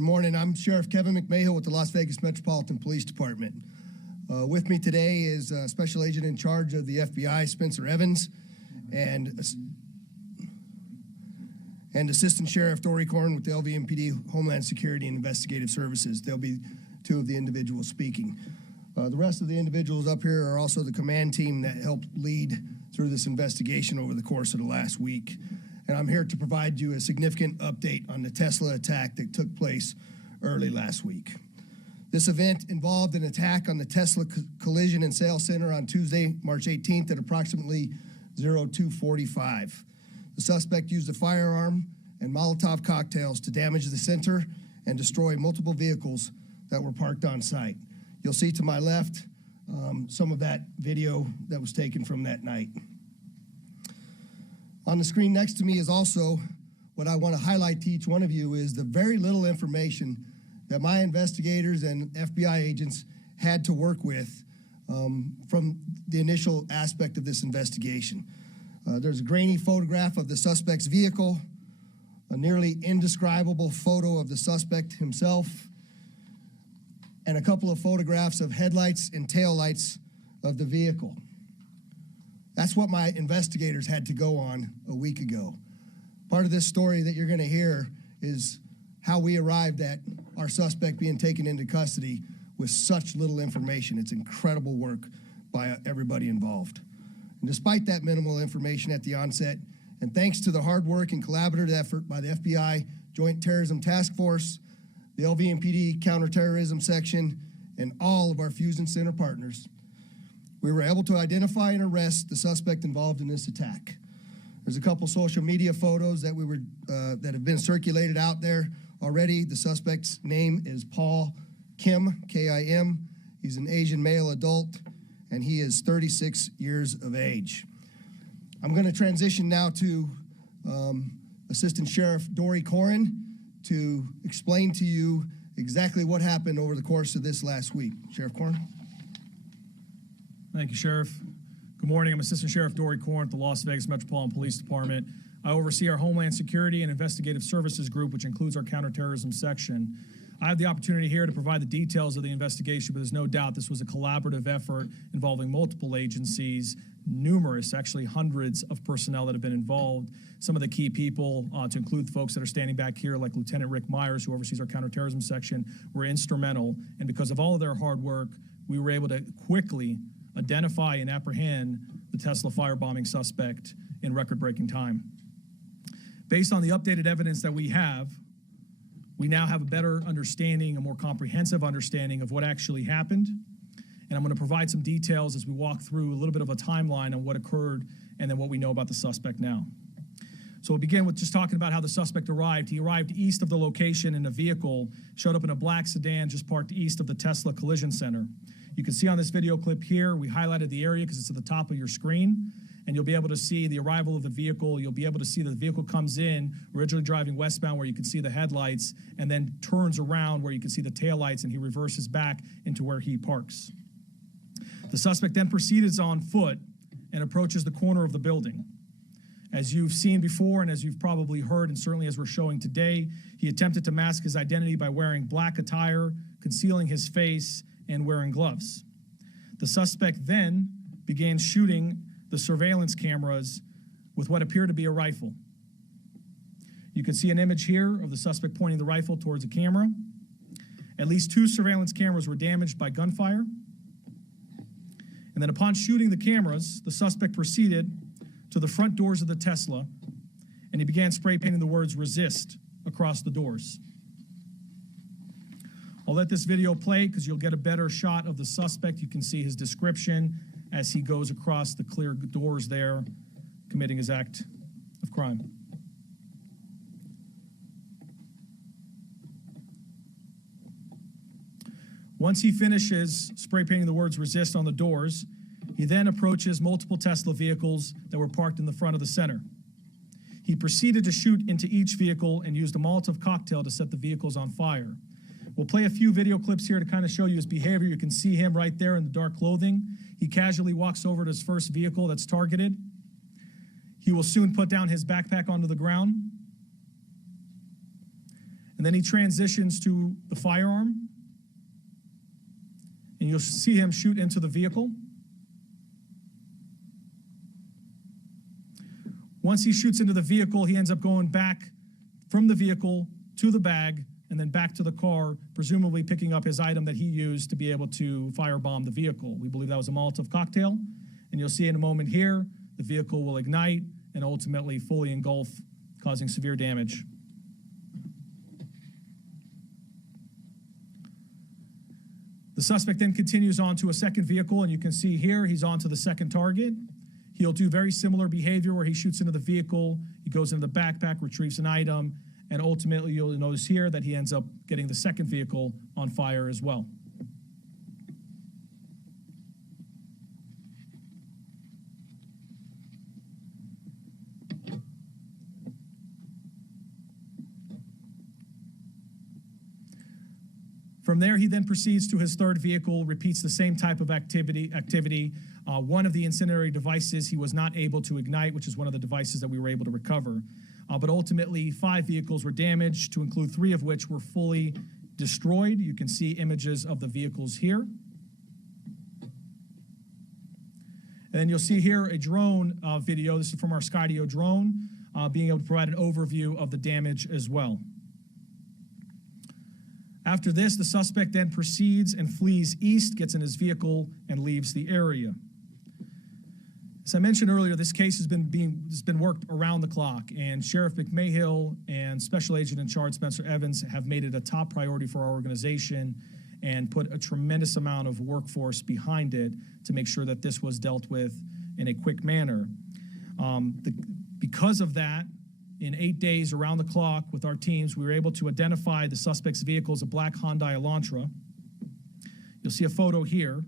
Good morning. I'm Sheriff Kevin McMahill with the Las Vegas Metropolitan Police Department. With me today is Special Agent in charge of the FBI, Spencer Evans, and Assistant Sheriff Dory Corn with the LVMPD Homeland Security and Investigative Services. They'll be two of the individuals speaking. The rest of the individuals up here are also the command team that helped lead through this investigation over the course of the last week. And I'm here to provide you a significant update on the Tesla attack that took place early last week. This event involved an attack on the Tesla Collision and Sales Center on Tuesday, March 18th at approximately 02:45. The suspect used a firearm and Molotov cocktails to damage the center and destroy multiple vehicles that were parked on site. You'll see to my left some of that video that was taken from that night. On the screen next to me is also what I want to highlight to each one of you is the very little information that my investigators and FBI agents had to work with from the initial aspect of this investigation. There's a grainy photograph of the suspect's vehicle, a nearly indescribable photo of the suspect himself, and a couple of photographs of headlights and taillights of the vehicle. That's what my investigators had to go on a week ago. Part of this story that you're going to hear is how we arrived at our suspect being taken into custody with such little information. It's incredible work by everybody involved. And despite that minimal information at the onset, and thanks to the hard work and collaborative effort by the FBI Joint Terrorism Task Force, the LVMPD Counterterrorism Section, and all of our Fusion Center partners, we were able to identify and arrest the suspect involved in this attack. There's a couple social media photos that that have been circulated out there already. The suspect's name is Paul Kim, K-I-M. He's an Asian male adult, and he is 36 years of age. I'm going to transition now to Assistant Sheriff Dory Corn to explain to you exactly what happened over the course of this last week. Sheriff Corn. Thank you, Sheriff. Good morning. I'm Assistant Sheriff Dory Corn at the Las Vegas Metropolitan Police Department. I oversee our Homeland Security and Investigative Services group, which includes our counterterrorism section. I have the opportunity here to provide the details of the investigation, but there's no doubt this was a collaborative effort involving multiple agencies, numerous, actually hundreds of personnel that have been involved. Some of the key people, to include folks that are standing back here, like Lieutenant Rick Myers, who oversees our counterterrorism section, were instrumental. And because of all of their hard work, we were able to quickly identify and apprehend the Tesla firebombing suspect in record-breaking time. Based on the updated evidence that we now have a better understanding, a more comprehensive understanding of what actually happened. And I'm going to provide some details as we walk through a little bit of a timeline on what occurred and then what we know about the suspect now. So we'll begin with just talking about how the suspect arrived. He arrived east of the location in a vehicle, showed up in a black sedan just parked east of the Tesla Collision Center. You can see on this video clip here, we highlighted the area because it's at the top of your screen, and you'll be able to see the arrival of the vehicle. You'll be able to see that the vehicle comes in, originally driving westbound where you can see the headlights, and then turns around where you can see the taillights, and he reverses back into where he parks. The suspect then proceeds on foot and approaches the corner of the building. As you've seen before, and as you've probably heard, and certainly as we're showing today, he attempted to mask his identity by wearing black attire, concealing his face, and wearing gloves. The suspect then began shooting the surveillance cameras with what appeared to be a rifle. You can see an image here of the suspect pointing the rifle towards a camera. At least 2 surveillance cameras were damaged by gunfire. And then upon shooting the cameras, the suspect proceeded to the front doors of the Tesla, and he began spray painting the words "resist" across the doors. I'll let this video play because you'll get a better shot of the suspect. You can see his description as he goes across the clear doors there, committing his act of crime. Once he finishes spray painting the words "resist" on the doors, he then approaches multiple Tesla vehicles that were parked in the front of the center. He proceeded to shoot into each vehicle and used a Molotov cocktail to set the vehicles on fire. We'll play a few video clips here to kind of show you his behavior. You can see him right there in the dark clothing. He casually walks over to his first vehicle that's targeted. He will soon put down his backpack onto the ground. And then he transitions to the firearm. And you'll see him shoot into the vehicle. Once he shoots into the vehicle, he ends up going back from the vehicle to the bag and then back to the car, presumably picking up his item that he used to be able to firebomb the vehicle. We believe that was a Molotov cocktail. And you'll see in a moment here, the vehicle will ignite and ultimately fully engulf, causing severe damage. The suspect then continues on to a second vehicle, and you can see here he's on to the second target. He'll do very similar behavior where he shoots into the vehicle, he goes into the backpack, retrieves an item, and ultimately you'll notice here that he ends up getting the second vehicle on fire as well. From there, he then proceeds to his third vehicle, repeats the same type of activity. One of the incendiary devices he was not able to ignite, which is one of the devices that we were able to recover. But ultimately, 5 vehicles were damaged, to include 3 of which were fully destroyed. You can see images of the vehicles here. And then you'll see here a drone video. This is from our Skydio drone, being able to provide an overview of the damage as well. After this, the suspect then proceeds and flees east, gets in his vehicle, and leaves the area. As I mentioned earlier, this case has been worked around the clock, and Sheriff McMahill and Special Agent in Charge Spencer Evans have made it a top priority for our organization and put a tremendous amount of workforce behind it to make sure that this was dealt with in a quick manner. Because of that, in 8 days around the clock with our teams, we were able to identify the suspect's vehicle as a black Hyundai Elantra. You'll see a photo here.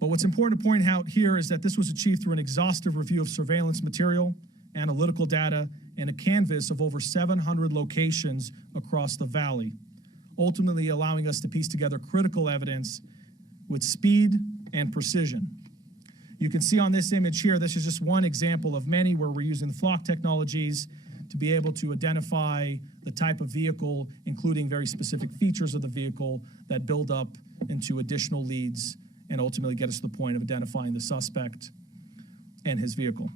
But what's important to point out here is that this was achieved through an exhaustive review of surveillance material, analytical data, and a canvas of over 700 locations across the valley, ultimately allowing us to piece together critical evidence with speed and precision. You can see on this image here, this is just one example of many where we're using the Flock technologies to be able to identify the type of vehicle, including very specific features of the vehicle that build up into additional leads and ultimately get us to the point of identifying the suspect and his vehicle.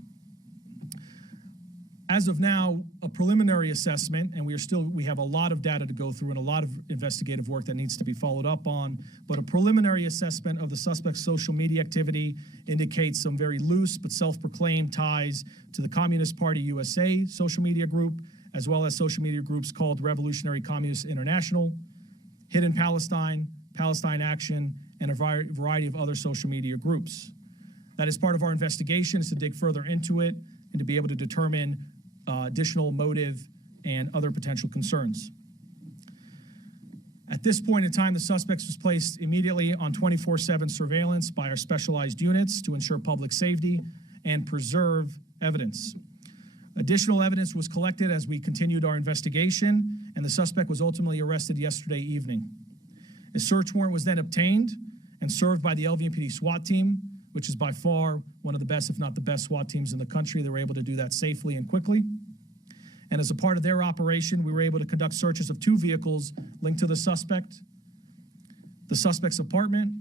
As of now, a preliminary assessment, and we have a lot of data to go through and a lot of investigative work that needs to be followed up on, but a preliminary assessment of the suspect's social media activity indicates some very loose but self-proclaimed ties to the Communist Party USA social media group, as well as social media groups called Revolutionary Communist International, Hidden Palestine, Palestine Action, and a variety of other social media groups. That is part of our investigation, is to dig further into it and to be able to determine additional motive and other potential concerns. At this point in time, the suspect was placed immediately on 24/7 surveillance by our specialized units to ensure public safety and preserve evidence. Additional evidence was collected as we continued our investigation, and the suspect was ultimately arrested yesterday evening. A search warrant was then obtained and served by the LVMPD SWAT team, which is by far one of the best, if not the best, SWAT teams in the country. They were able to do that safely and quickly. And as a part of their operation, we were able to conduct searches of 2 vehicles linked to the suspect's apartment,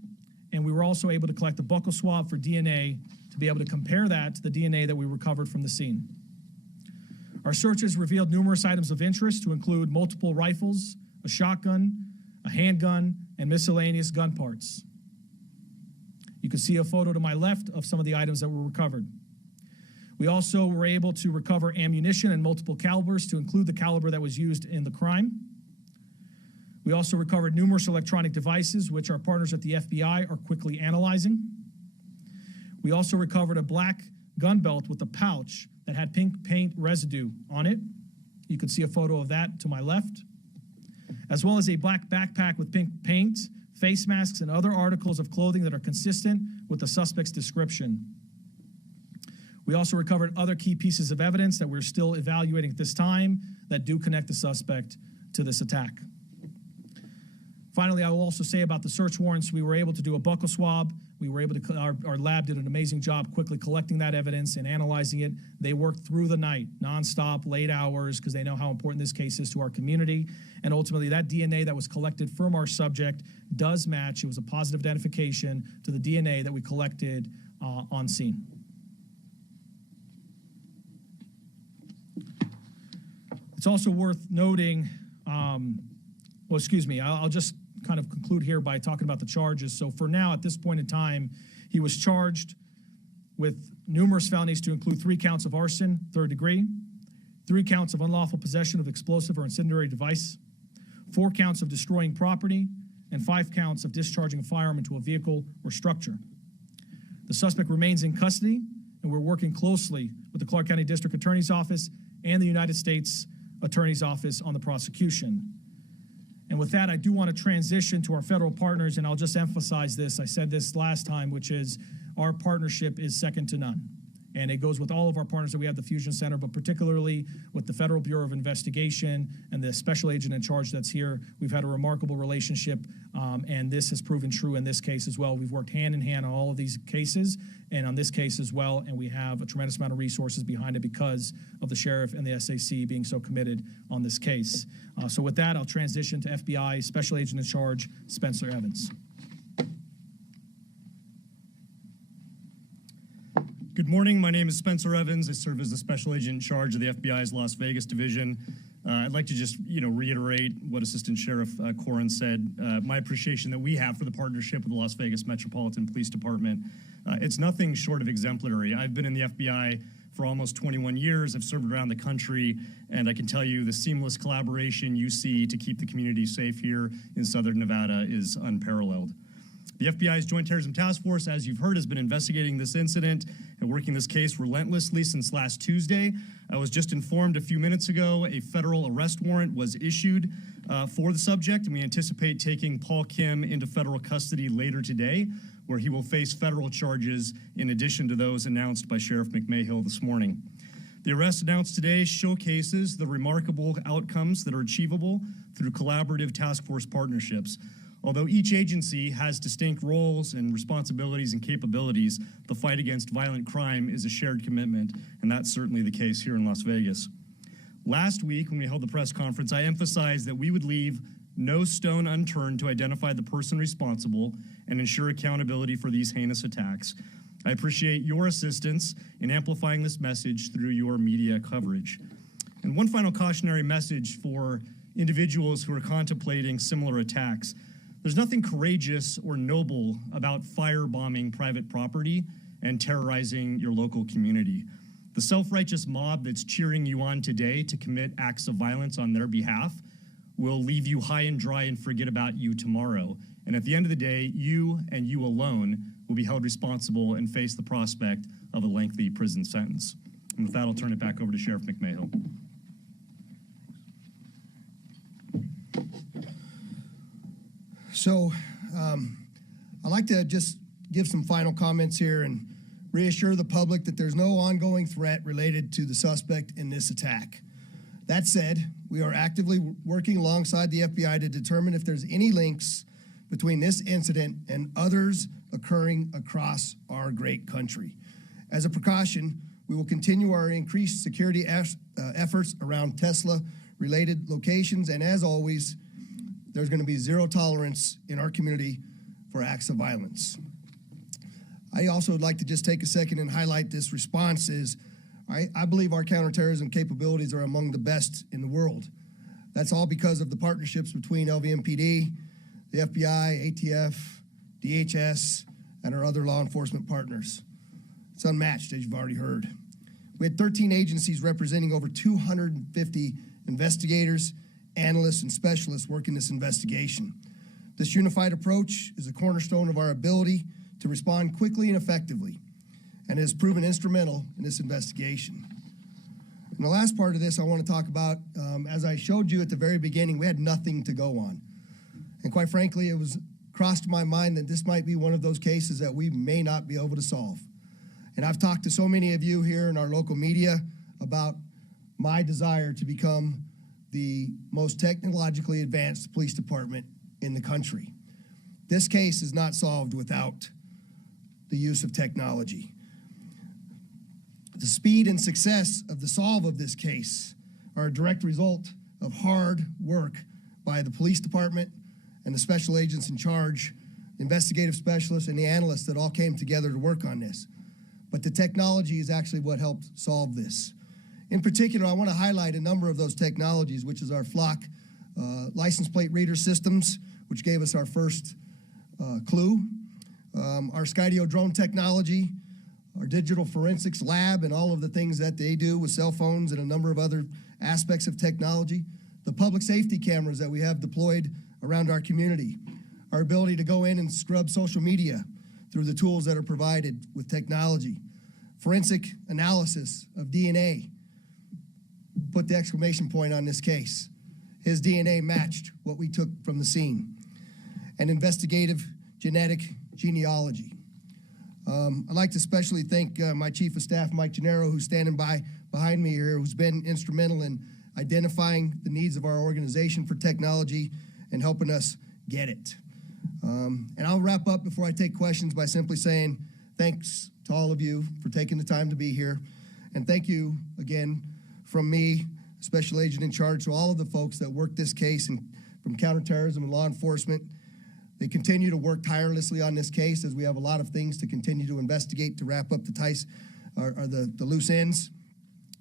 and we were also able to collect a buccal swab for DNA to be able to compare that to the DNA that we recovered from the scene. Our searches revealed numerous items of interest to include multiple rifles, a shotgun, a handgun, and miscellaneous gun parts. You can see a photo to my left of some of the items that were recovered. We also were able to recover ammunition in multiple calibers to include the caliber that was used in the crime. We also recovered numerous electronic devices, which our partners at the FBI are quickly analyzing. We also recovered a black gun belt with a pouch that had pink paint residue on it. You can see a photo of that to my left, as well as a black backpack with pink paint, face masks, and other articles of clothing that are consistent with the suspect's description. We also recovered other key pieces of evidence that we're still evaluating at this time that do connect the suspect to this attack. Finally, I will also say about the search warrants, we were able to do a buccal swab. We were able to, our lab did an amazing job quickly collecting that evidence and analyzing it. They worked through the night, nonstop, late hours, because they know how important this case is to our community. And ultimately, that DNA that was collected from our subject does match. It was a positive identification to the DNA that we collected on scene. It's also worth noting, I'll just kind of conclude here by talking about the charges. So for now, at this point in time, he was charged with numerous felonies to include 3 counts of arson, 3rd degree, 3 counts of unlawful possession of explosive or incendiary device, 4 counts of destroying property, and 5 counts of discharging a firearm into a vehicle or structure. The suspect remains in custody, and we're working closely with the Clark County District Attorney's Office and the United States Attorney's Office on the prosecution. And with that, I do want to transition to our federal partners, and I'll just emphasize this. I said this last time, which is our partnership is second to none. And it goes with all of our partners that we have at the Fusion Center, but particularly with the Federal Bureau of Investigation and the special agent in charge that's here. We've had a remarkable relationship, and this has proven true in this case as well. We've worked hand in hand on all of these cases and on this case as well, and we have a tremendous amount of resources behind it because of the sheriff and the SAC being so committed on this case. So with that, I'll transition to FBI Special Agent in Charge, Spencer Evans. Good morning. My name is Spencer Evans. I serve as the Special Agent in charge of the FBI's Las Vegas Division. I'd like to just, reiterate what Assistant Sheriff Corin said. My appreciation that we have for the partnership with the Las Vegas Metropolitan Police Department. It's nothing short of exemplary. I've been in the FBI for almost 21 years. I've served around the country, and I can tell you the seamless collaboration you see to keep the community safe here in Southern Nevada is unparalleled. The FBI's Joint Terrorism Task Force, as you've heard, has been investigating this incident and working this case relentlessly since last Tuesday. I was just informed a few minutes ago a federal arrest warrant was issued for the subject, and we anticipate taking Paul Kim into federal custody later today, where he will face federal charges in addition to those announced by Sheriff McMahill this morning. The arrest announced today showcases the remarkable outcomes that are achievable through collaborative task force partnerships. Although each agency has distinct roles and responsibilities and capabilities, the fight against violent crime is a shared commitment, and that's certainly the case here in Las Vegas. Last week, when we held the press conference, I emphasized that we would leave no stone unturned to identify the person responsible and ensure accountability for these heinous attacks. I appreciate your assistance in amplifying this message through your media coverage. And one final cautionary message for individuals who are contemplating similar attacks. There's nothing courageous or noble about firebombing private property and terrorizing your local community. The self-righteous mob that's cheering you on today to commit acts of violence on their behalf will leave you high and dry and forget about you tomorrow. And at the end of the day, you and you alone will be held responsible and face the prospect of a lengthy prison sentence. And with that, I'll turn it back over to Sheriff McMahill. So I'd like to just give some final comments here and reassure the public that there's no ongoing threat related to the suspect in this attack. That said, we are actively working alongside the FBI to determine if there's any links between this incident and others occurring across our great country. As a precaution, we will continue our increased security efforts around Tesla-related locations, and as always, there's going to be zero tolerance in our community for acts of violence. I also would like to just take a second and highlight this response is I believe our counterterrorism capabilities are among the best in the world. That's all because of the partnerships between LVMPD, the FBI, ATF, DHS, and our other law enforcement partners. It's unmatched, as you've already heard. We had 13 agencies representing over 250 investigators, analysts, and specialists working this investigation. This unified approach is a cornerstone of our ability to respond quickly and effectively, and has proven instrumental in this investigation. And the last part of this I want to talk about, as I showed you at the very beginning, we had nothing to go on. And quite frankly, it was crossed my mind that this might be one of those cases that we may not be able to solve. And I've talked to so many of you here in our local media about my desire to become the most technologically advanced police department in the country. This case is not solved without the use of technology. The speed and success of the solve of this case are a direct result of hard work by the police department and the special agents in charge, investigative specialists, and the analysts that all came together to work on this. But the technology is actually what helped solve this. In particular, I want to highlight a number of those technologies, which is our Flock license plate reader systems, which gave us our first clue, our Skydio drone technology, our digital forensics lab, and all of the things that they do with cell phones and a number of other aspects of technology, the public safety cameras that we have deployed around our community, our ability to go in and scrub social media through the tools that are provided with technology, forensic analysis of DNA. Put the exclamation point on this case. His DNA matched what we took from the scene. And investigative genetic genealogy. I'd like to especially thank my Chief of Staff, Mike Gennaro, who's standing behind me here, who's been instrumental in identifying the needs of our organization for technology and helping us get it. And I'll wrap up before I take questions by simply saying thanks to all of you for taking the time to be here. And thank you again from me, Special Agent in Charge, to all of the folks that worked this case and from counterterrorism and law enforcement. They continue to work tirelessly on this case as we have a lot of things to continue to investigate to wrap up the loose ends.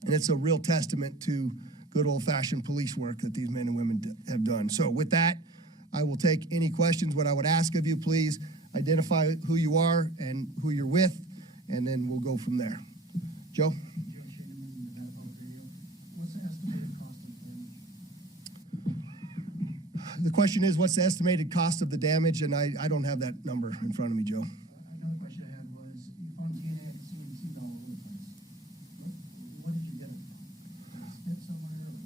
And it's a real testament to good old-fashioned police work that these men and women have done. So with that, I will take any questions. What I would ask of you, please identify who you are and who you're with, and then we'll go from there. Joe? Joe Shinneman, Nevada Public Radio. What's the estimated cost of damage? The question is, what's the estimated cost of the damage? And I don't have that number in front of me, Joe. Another question I had was, you found DNA at the scene, it seemed all over the place. What did you get it from? Spit somewhere?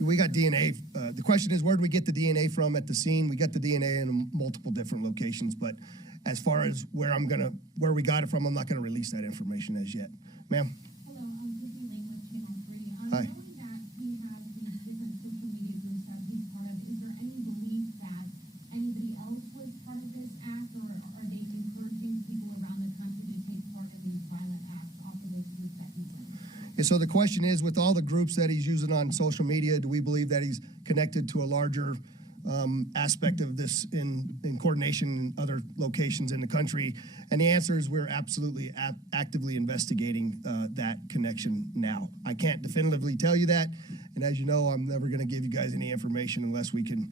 We got DNA. The question is, where did we get the DNA from at the scene? We got the DNA in multiple different locations, but as far as where we got it from, I'm not gonna release that information as yet. Ma'am? Hello, I'm Tiffany Lane with Channel 3. Hi. Knowing that he has these different social media groups that he's part of, is there any belief that anybody else was part of this act, or are they encouraging people around the country to take part in these violent acts off of those groups that he's in? Yeah, so the question is, with all the groups that he's using on social media, do we believe that he's connected to a larger aspect of this in coordination in other locations in the country? And the answer is we're absolutely actively investigating that connection now. I can't definitively tell you that, and as you know, I'm never going to give you guys any information unless we can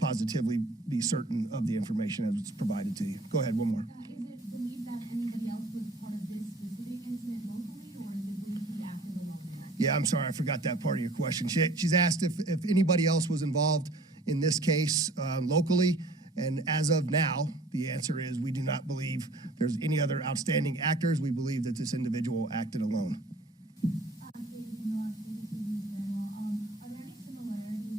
positively be certain of the information as it's provided to you. Go ahead, one more. Is it believed that anybody else was part of this specific incident locally, or is it believed he acted alone? Yeah, I'm sorry, I forgot that part of your question. She's asked if anybody else was involved in this case locally, and as of now, the answer is we do not believe there's any other outstanding actors. We believe that this individual acted alone. Are there any similarities that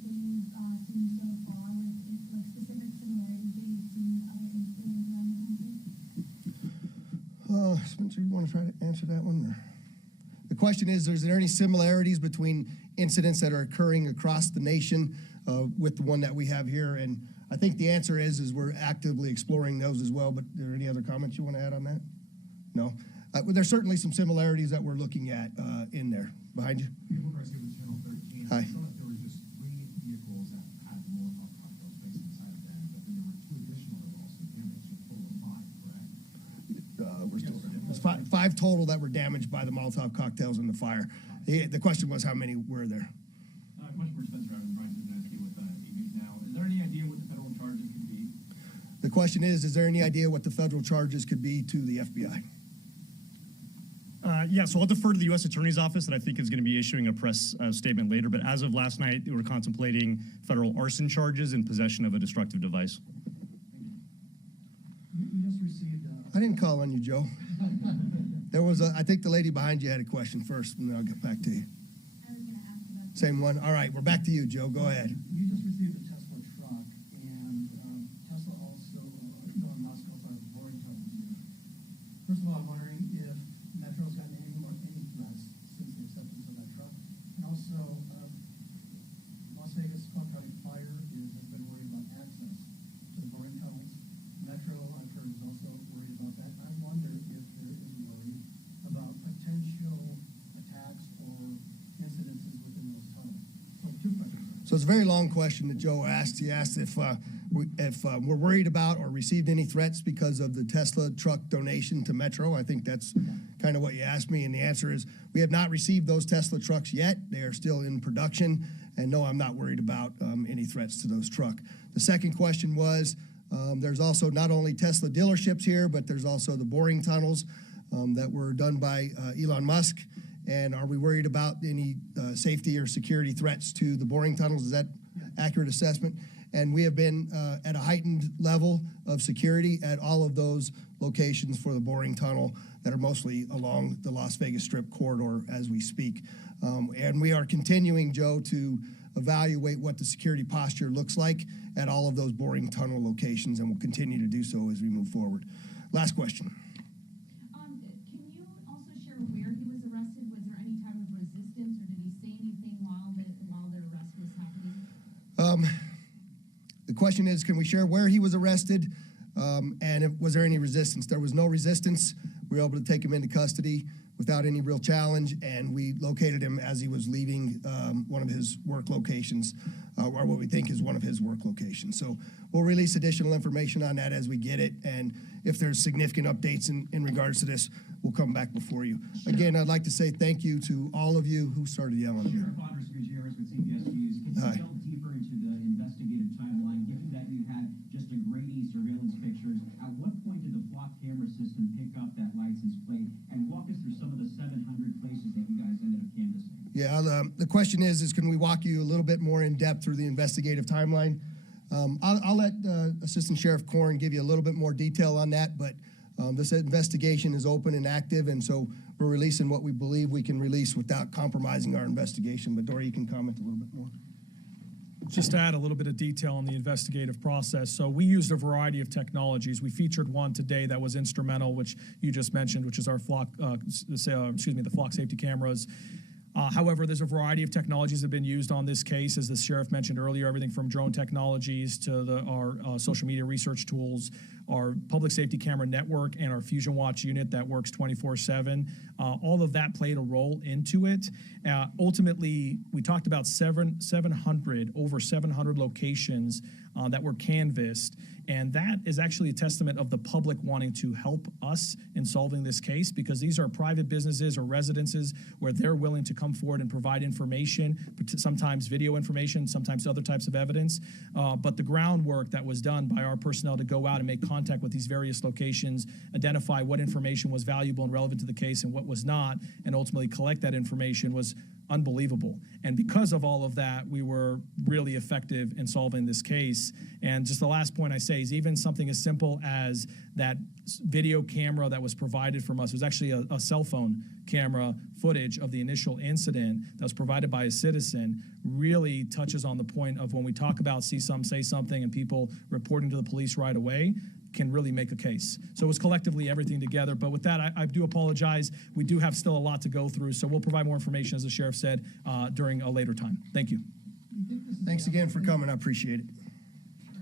you've seen so far, like specific similarities that you've seen in other incidents around the country? Spencer, you want to try to answer that one? Or? The question is there any similarities between incidents that are occurring across the nation with the one that we have here? And I think the answer is we're actively exploring those as well, but are there any other comments you want to add on that? No? Well, there's certainly some similarities that we're looking at in there. Behind you. People Garcia with Channel 13. Hi. I saw that there was just 3 vehicles that had Molotov cocktails placed inside of them, but then there were 2 additional that were also damaged, so a total of 5, correct? We're still, there's five total that were damaged by the Molotov cocktails in the fire. The question was how many were there? Question for Spencer Evans, Brian Suzansky with ABs Now. Is there any idea what the federal charges could be? The question is there any idea what the federal charges could be to the FBI? Yeah, so I'll defer to the U.S. Attorney's Office that I think is going to be issuing a press statement later. But as of last night, we were contemplating federal arson charges and possession of a destructive device. You just received I didn't call on you, Joe. There was I think the lady behind you had a question first, and then I'll get back to you. I was going to ask about that. Same one. All right, we're back to you, Joe. Go ahead. You just received a Tesla truck, and Tesla also, Elon Musk also has boring tokens here. First of all, I'm wondering if Metro's gotten any threats since the acceptance of that truck, and also Las Vegas Clark County Fire has been worried about access. it's a very long question that Joe asked. He asked if we're worried about or received any threats because of the Tesla truck donation to Metro. I think that's kind of what you asked me, and the answer is we have not received those Tesla trucks yet. They are still in production, and no, I'm not worried about any threats to those trucks. The second question was, there's also not only Tesla dealerships here, but there's also the boring tunnels that were done by Elon Musk. And are we worried about any safety or security threats to the boring tunnels? Is that accurate assessment? And we have been at a heightened level of security at all of those locations for the boring tunnel that are mostly along the Las Vegas Strip corridor as we speak. And we are continuing, Joe, to evaluate what the security posture looks like at all of those boring tunnel locations, and we'll continue to do so as we move forward. Last question. Can you also share where he was arrested? Was there any type of resistance, or did he say anything while the arrest was happening? The question is, can we share where he was arrested, and was there any resistance? There was no resistance. We were able to take him into custody without any real challenge, and we located him as he was leaving one of his work locations, or what we think is one of his work locations. So we'll release additional information on that as we get it, and if there's significant updates in regards to this, we'll come back before you. Again, I'd like to say thank you to all of you who started yelling here. Sheriff Andres Gutierrez with CBS News. Can you Hi. delve deeper into the investigative timeline, given that you had just a grainy surveillance pictures? At what point did the flock camera system pick up that license plate? And walk us through some of the 700 places that you guys ended up canvassing. Yeah, the question is can we walk you a little bit more in depth through the investigative timeline? I'll let Assistant Sheriff Korn give you a little bit more detail on that, but this investigation is open and active, and so we're releasing what we believe we can release without compromising our investigation. But Dory, you can comment a little bit more. Just to add a little bit of detail on the investigative process. So we used a variety of technologies. We featured one today that was instrumental, which you just mentioned, which is our flock, the flock safety cameras. However, there's a variety of technologies that have been used on this case, as the sheriff mentioned earlier, everything from drone technologies to our social media research tools, our public safety camera network, and our Fusion Watch unit that works 24/7. All of that played a role into it. Ultimately, we talked about over 700 locations that were canvassed, and that is actually a testament of the public wanting to help us in solving this case, because these are private businesses or residences where they're willing to come forward and provide information, sometimes video information, sometimes other types of evidence. But the groundwork that was done by our personnel to go out and make contact with these various locations, identify what information was valuable and relevant to the case and what was not, and ultimately collect that information was unbelievable. And because of all of that, we were really effective in solving this case. And just the last point I say is even something as simple as that video camera that was provided from us, it was actually a cell phone camera footage of the initial incident that was provided by a citizen, really touches on the point of when we talk about see some, say something, and people reporting to the police right away, can really make a case. So it was collectively everything together. But with that, I do apologize. We do have still a lot to go through, so we'll provide more information, as the sheriff said, during a later time. Thank you. Thanks again for coming. I appreciate it.